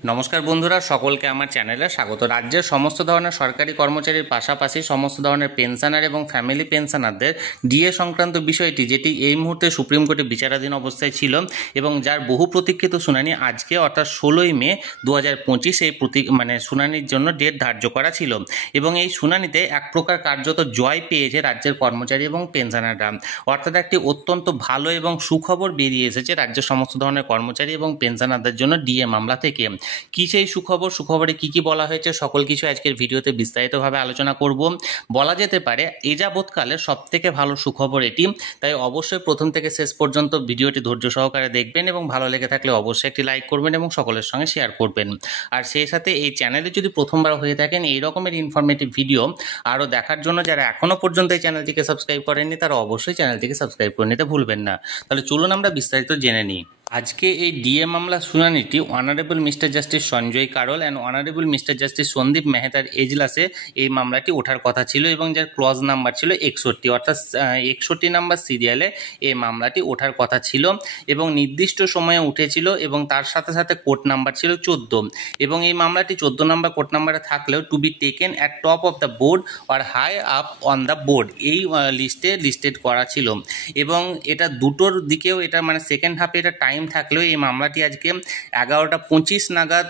নমস্কার বন্ধুরা, সকলকে আমার চ্যানেলে স্বাগত। রাজ্যের সমস্ত ধরনের সরকারি কর্মচারীর পাশাপাশি সমস্ত ধরনের পেনশনার এবং ফ্যামিলি পেনশনারদের ডিএ সংক্রান্ত বিষয়টি, যেটি এই মুহূর্তে সুপ্রিম কোর্টে বিচারাধীন অবস্থায় ছিল এবং যার বহু প্রতীক্ষিত শুনানি আজকে অর্থাৎ 16ই মে 2025 এই শুনানির জন্য ডেট ধার্য করা ছিল। এবং এই শুনানিতে এক প্রকার কার্যত জয় পেয়েছে রাজ্যের কর্মচারী এবং পেনশনাররা। অর্থাৎ একটি অত্যন্ত ভালো এবং সুখবর বেরিয়ে এসেছে রাজ্যের সমস্ত ধরনের কর্মচারী এবং পেনশনারদের জন্য ডিএ মামলা থেকে। কি সেই সুখবর, সুখবরে কি কি বলা হয়েছে, সকল কিছু আজকের ভিডিওতে বিস্তারিতভাবে আলোচনা করব। বলা যেতে পারে এ যাবৎকালে সবথেকে ভালো সুখবর এটি, তাই অবশ্যই প্রথম থেকে শেষ পর্যন্ত ভিডিওটি ধৈর্য সহকারে দেখবেন এবং ভালো লেগে থাকলে অবশ্যই একটি লাইক করবেন এবং সকলের সঙ্গে শেয়ার করবেন। আর সেই সাথে এই চ্যানেলে যদি প্রথমবার হয়ে থাকেন এই রকমের ইনফরমেটিভ ভিডিও আরও দেখার জন্য যারা এখনও পর্যন্ত এই চ্যানেলটিকে সাবস্ক্রাইব করেননি তারা অবশ্যই চ্যানেলটিকে সাবস্ক্রাইব করে নিতে ভুলবেন না। তাহলে চলুন আমরা বিস্তারিত জেনে নিই। আজকে এই ডিএ মামলা শুনানিটি honourable mister justice Sanjay Karol and honourable mister justice Sandeep মেহতার এজলাসে এই মামলাটি ওঠার কথা ছিল এবং যার ক্লজ নাম্বার ছিল 61, অর্থাৎ 61 নাম্বার সিরিয়ালে এই মামলাটি ওঠার কথা ছিল এবং নির্দিষ্ট সময়ে উঠেছিল এবং তার সাথে সাথে কোর্ট নাম্বার ছিল 14 এবং এই মামলাটি 14 নাম্বার কোর্ট নাম্বারে থাকলেও to be taken at top of the board or high up on the board এই লিস্টেড করা ছিল এবং এটা দুটোর দিকেও এটা সেকেন্ড হাফে এটা টাইম থাকলেও এই মামলাটি আজকে 11:25 নাগাদ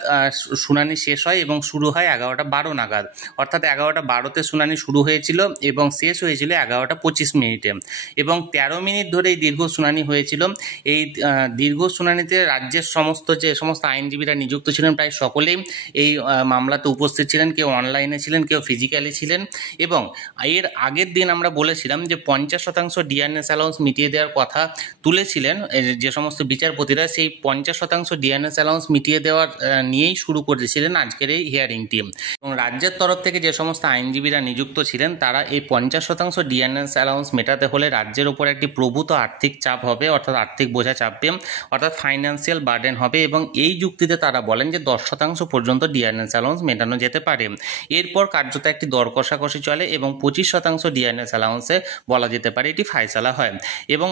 শুনানি শেষ হয় এবং শুরু হয় 11:12 নাগাদ, অর্থাৎ 11:12-তে শুনানি শুরু হয়েছিল এবং শেষ হয়েছিল 11:25 এবং 13 মিনিট ধরে এই দীর্ঘ শুনানি হয়েছিল। এই দীর্ঘ শুনানিতে রাজ্যের যে সমস্ত আইনজীবীরা নিযুক্ত ছিলেন প্রায় সকলেই এই মামলাতে উপস্থিত ছিলেন, কেউ অনলাইনে ছিলেন, কেউ ফিজিক্যালি ছিলেন এবং এর আগের দিন আমরা বলেছিলাম যে 50% ডিআরএস অ্যালাউন্স মিটিয়ে দেওয়ার কথা তুলেছিলেন যে সমস্ত বিচারপতিরা, সেই 50% ডিআরএস অ্যালাউন্স মিটিয়ে দেওয়ার নিয়েই শুরু করেছিলেন আজকের এই হিয়ারিংটি এবং রাজ্যের তরফ থেকে যে সমস্ত আইনজীবীরা নিযুক্ত ছিলেন তারা এই 50% ডিআরএস অ্যালাউন্স মেটাতে হলে রাজ্যের উপর একটি প্রভূত আর্থিক চাপ হবে, অর্থাৎ আর্থিক বোঝা চাপবে, অর্থাৎ ফাইন্যান্সিয়াল বার্ডেন হবে এবং এই যুক্তিতে তারা বলেন যে 10% পর্যন্ত ডিআরএস অ্যালাউন্স মেটানো যেতে পারে। এরপর কার্যত একটি দর কষাকষি চলে এবং 25% ডিআরএস অ্যালাউন্সে বলা যেতে পারে এটি ফায়সালা হয় এবং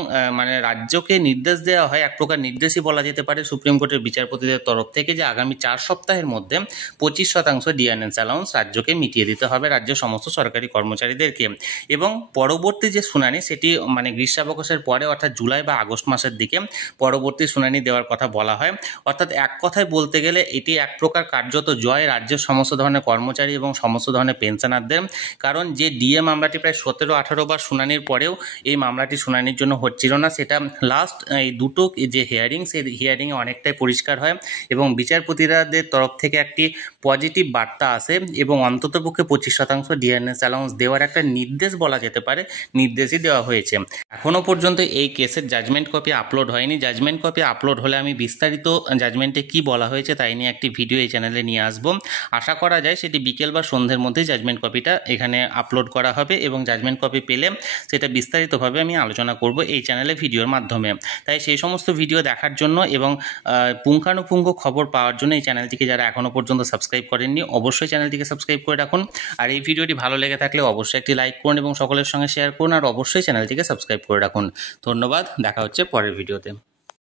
রাজ্যকে নির্দেশ দেওয়া হয়, এক প্রকার নির্দেশই বলা যেতে পারে সুপ্রিম কোর্টের বিচারপতিদের তরফ থেকে, যে আগামী 4 সপ্তাহের মধ্যে 25% ডিআরএস অ্যালাউন্স রাজ্যকে মিটিয়ে দিতে হবে রাজ্যের সমস্ত সরকারি কর্মচারীদেরকে। এবং পরবর্তী যে শুনানি সেটি গ্রীষ্মাবকাশের পরে অর্থাৎ জুলাই বা আগস্ট মাসের দিকে পরবর্তী শুনানি দেওয়ার কথা বলা হয়। অর্থাৎ এক কথায় বলতে গেলে এটি এক প্রকার কার্যত জয় রাজ্যের সমস্ত ধরনের কর্মচারী এবং সমস্ত ধরনের পেনশনারদের, কারণ যে ডিএ মামলাটি প্রায় 17-18 বার শুনানির পরেও এই মামলাটি শুনানির জন্য হচ্ছিল না, সেটা লাস্ট এই দুটো যে হিয়ারিং সেই হিয়ারিংয়ে অনেকটাই পরিষ্কার হয় এবং বিচারপতিদের তরফ থেকে একটি পজিটিভ বার্তা আসে এবং অন্ততপক্ষে 25% ডিআরএস অ্যালাউন্স দেওয়ার একটা নির্দেশ বলা যেতে পারে, নির্দেশই দেওয়া হয়েছে। এখনও পর্যন্ত এই কেসের জাজমেন্ট কপি আপলোড হয়নি। জাজমেন্ট কপি আপলোড হলে আমি বিস্তারিত জাজমেন্টে কি বলা হয়েছে তাই নিয়ে একটি ভিডিও এই চ্যানেলে নিয়ে আসবো। আশা করা যায় সেটি বিকেল বা সন্ধ্যের মধ্যে জাজমেন্ট কপিটা এখানে আপলোড করা হবে এবং জাজমেন্ট কপি পেলে সেটা বিস্তারিতভাবে আমি আলোচনা করব এই চ্যানেলে ভিডিওর মাধ্যমে। তাই সেই সমস্ত ভিডিও দেখার জন্য এবং পুঙ্খানুপুঙ্খ খবর পাওয়ার জন্য এই চ্যানেলটিকে যারা এখনও পর্যন্ত সাবস্ক্রাইব করেননি অবশ্যই চ্যানেলটিকে সাবস্ক্রাইব করে রাখুন। আর এই ভিডিওটি ভালো লেগে থাকলে অবশ্যই একটি লাইক করুন এবং সকলের সঙ্গে শেয়ার করুন আর অবশ্যই চ্যানেলটিকে সাবস্ক্রাইব করে রাখুন। ধন্যবাদ, দেখা হচ্ছে পরের ভিডিওতে।